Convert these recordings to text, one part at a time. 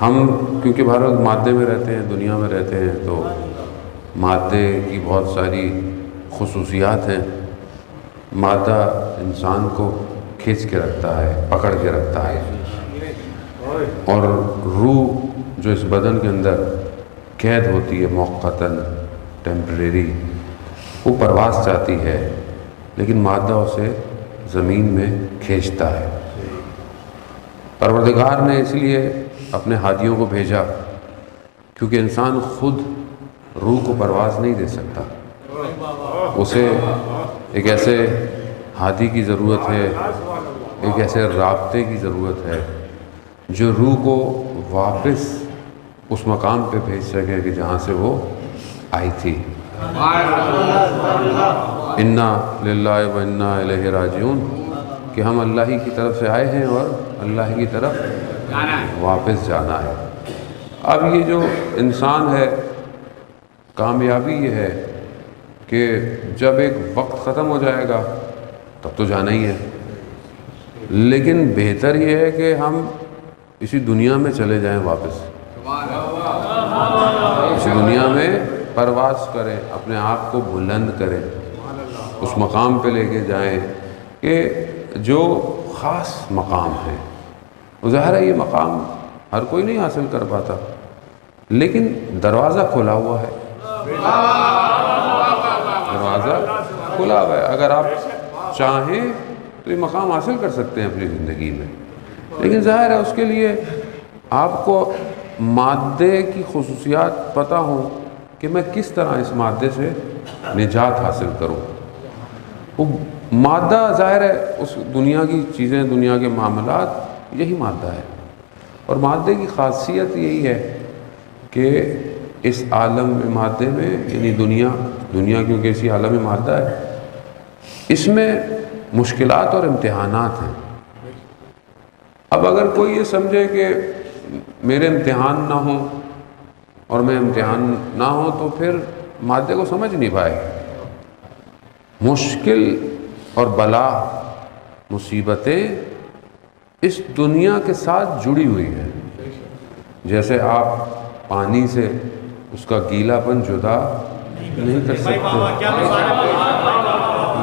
ہم کیونکہ بھارت مادے میں رہتے ہیں، دنیا میں رہتے ہیں، تو مادے کی بہت ساری خصوصیات ہیں۔ مادہ انسان کو کھینچ کے رکھتا ہے، پکڑ کے رکھتا ہے، اور روح جو اس بدن کے اندر قید ہوتی ہے موقتاً، ٹیمپریری، وہ پرواز چاہتی ہے، لیکن مادہ اسے زمین میں کھینچتا ہے۔ پروردگار نے اس لیے اپنے ہادیوں کو بھیجا، کیونکہ انسان خود روح کو پرواز نہیں دے سکتا، اسے ایک ایسے ہادی کی ضرورت ہے، ایک ایسے رابطے کی ضرورت ہے جو روح کو واپس اس مقام پہ بھیج سکے کہ جہاں سے وہ آئی تھی۔ انا للہ و انا الیہ راجعون، کہ ہم اللہ ہی کی طرف سے آئے ہیں اور اللہ ہی کی طرف واپس جانا ہے۔ اب یہ جو انسان ہے، کامیابی یہ ہے کہ جب ایک وقت ختم ہو جائے گا تب تو جانا ہی ہے، لیکن بہتر یہ ہے کہ ہم اسی دنیا میں چلے جائیں واپس، اسی دنیا میں پرواز کریں، اپنے آپ کو بلند کریں، اس مقام پہ لے کے جائیں کہ جو خاص مقام ہے۔ ظاہر ہے یہ مقام ہر کوئی نہیں حاصل کر پاتا، لیکن دروازہ کھلا ہوا ہے، دروازہ کھلا ہوا ہے۔ اگر آپ چاہیں تو یہ مقام حاصل کر سکتے ہیں اپنی زندگی میں، لیکن ظاہر ہے اس کے لیے آپ کو مادے کی خصوصیات پتہ ہوں کہ میں کس طرح اس مادے سے نجات حاصل کروں۔ وہ مادہ ظاہر ہے اس دنیا کی چیزیں، دنیا کے معاملات، یہی مادہ ہے، اور مادے کی خاصیت یہی ہے کہ اس عالم میں، مادے میں، یعنی دنیا کیونکہ اسی عالم مادہ ہے، اس میں مشکلات اور امتحانات ہیں۔ اب اگر کوئی یہ سمجھے کہ میرے امتحان نہ ہوں اور میں امتحان نہ ہوں تو پھر مادے کو سمجھ نہیں پائے۔ مشکل اور بلا، مصیبتیں اس دنیا کے ساتھ جڑی ہوئی ہیں۔ جیسے آپ پانی سے اس کا گیلا پن جدا نہیں کر سکتے،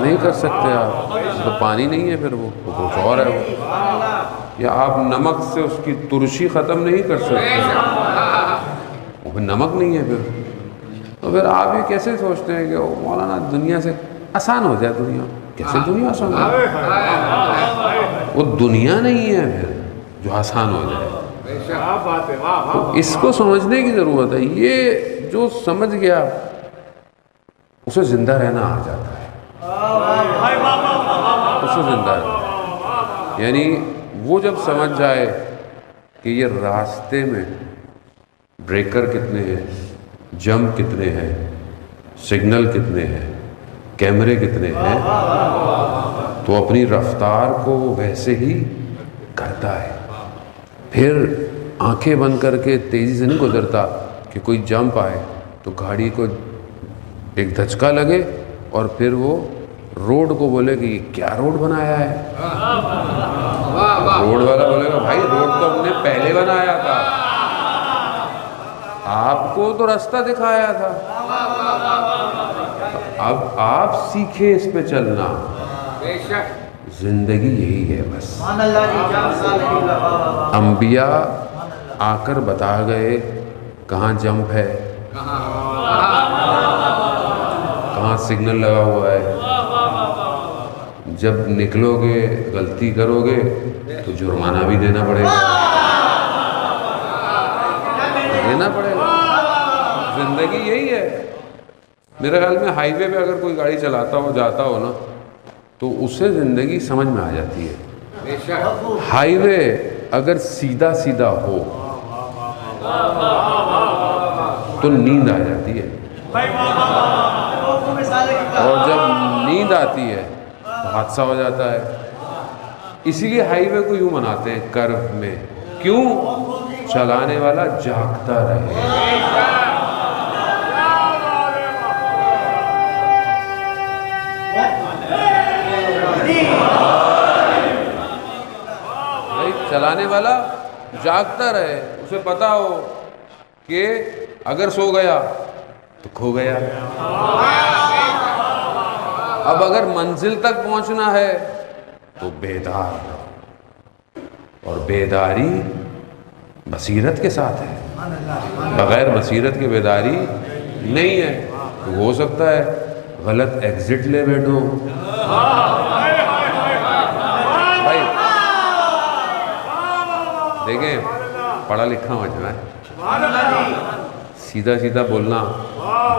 نہیں کر سکتے آپ، تو پانی نہیں ہے، پھر وہ کچھ اور ہے وہ۔ یا آپ نمک سے اس کی ترشی ختم نہیں کر سکتے، وہ پھر نمک نہیں ہے پھر۔ تو پھر آپ یہ کیسے سوچتے ہیں کہ مولانا دنیا سے آسان ہو جائے؟ دنیا کیسے دنیا آسان ہو جائے؟ وہ دنیا نہیں ہے پھر جو آسان ہو جائے۔ تو اس کو سمجھنے کی ضرورت ہے۔ یہ جو سمجھ گیا اسے زندہ رہنا آ جاتا ہے، اسے زندہ رہنا، یعنی وہ جب سمجھ جائے کہ یہ راستے میں بریکر کتنے ہیں، جمپ کتنے ہیں، سگنل کتنے ہیں، کیمرے کتنے ہیں، تو اپنی رفتار کو ویسے ہی کرتا ہے۔ پھر آنکھیں بند کر کے تیزی سے نہیں گزرتا کہ کوئی جمپ آئے تو گاڑی کو ایک دھچکا لگے اور پھر وہ روڈ کو بولے کہ یہ کیا روڈ بنایا ہے۔ روڈ والا بولے گا بھائی روڈ تو ہم نے پہلے بنایا تھا، آپ کو تو راستہ دکھایا تھا، اب آپ سیکھیں اس پہ چلنا۔ زندگی یہی ہے بس۔ انبیاء آ کر بتا گئے کہاں جمپ ہے، کہاں سگنل لگا ہوا ہے، جب نکلو گے غلطی کرو گے تو جرمانہ بھی دینا پڑے گا، دینا پڑے گا۔ زندگی یہی ہے۔ میرے خیال میں ہائی وے پہ اگر کوئی گاڑی چلاتا ہو، جاتا ہو نا، تو اسے زندگی سمجھ میں آ جاتی ہے۔ ہائی وے اگر سیدھا سیدھا ہو تو نیند آ جاتی ہے، اور جب نیند آتی ہے تو حادثہ ہو جاتا ہے۔ اسی لیے ہائی وے کو یوں مناتے ہیں کرو میں، کیوں؟ چلانے والا جاگتا رہے۔ چلانے والا جاگتا رہے، اسے پتا ہو کہ اگر سو گیا تو کھو گیا۔ اب اگر منزل تک پہنچنا ہے تو بیدار رہو، اور بیداری بصیرت کے ساتھ ہے، بغیر بصیرت کے بیداری نہیں ہے۔ ہو سکتا ہے غلط ایگزٹ لے بیٹھو، بھائی دیکھیں پڑھا لکھا مجمع ہے، سیدھا سیدھا بولنا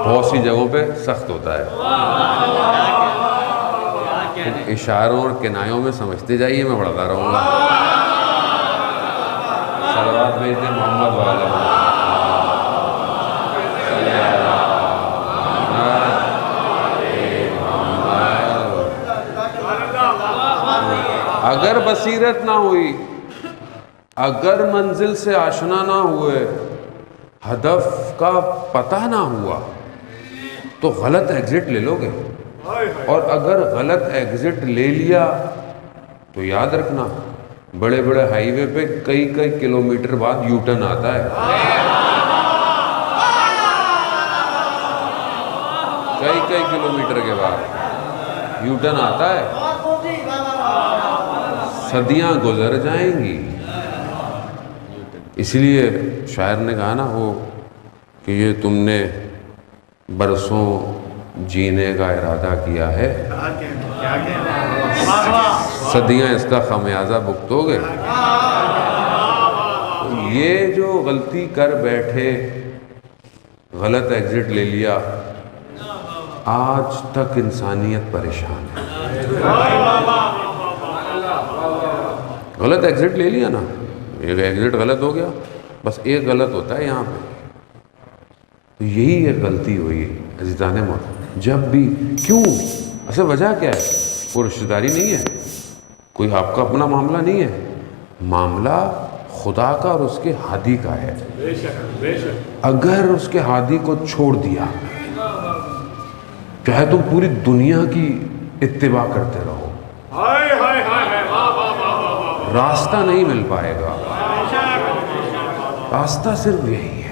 بہت سی جگہوں پہ سخت ہوتا ہے، اشاروں اور کنایوں میں سمجھتے جائیے، میں پڑھاتا رہوں گا۔ صلوات بھیجتے محمد والا اگر بصیرت نہ ہوئی، اگر منزل سے آشنا نہ ہوئے، ہدف کا پتہ نہ ہوا تو غلط ایگزٹ لے لو گے، اور اگر غلط ایگزٹ لے لیا تو یاد رکھنا بڑے بڑے ہائی وے پہ کئی کلومیٹر بعد یو ٹرن آتا ہے، کئی کلومیٹر کے بعد یو ٹرن آتا ہے، صدیاں گزر جائیں گی۔ اس لیے شاعر نے کہا نا وہ کہ یہ تم نے برسوں جینے کا ارادہ کیا ہے، صدیاں اس کا خمیازہ بھگتو گے۔ یہ جو غلطی کر بیٹھے، غلط ایگزٹ لے لیا، آج تک انسانیت پریشان ہے۔ غلط ایگزٹ لے لیا نا، ایک ایگزٹ غلط ہو گیا، بس ایک غلط ہوتا ہے یہاں پہ، تو یہی ایک غلطی ہوئی عزیزان محترم۔ جب بھی کیوں، اصل وجہ کیا ہے؟ کوئی رشتہ داری نہیں ہے، کوئی آپ کا اپنا معاملہ نہیں ہے، معاملہ خدا کا اور اس کے ہادی کا ہے۔ اگر اس کے ہادی کو چھوڑ دیا، چاہے تم پوری دنیا کی اتباع کرتے رہو، راستہ نہیں مل پائے گا۔ راستہ صرف یہی ہے۔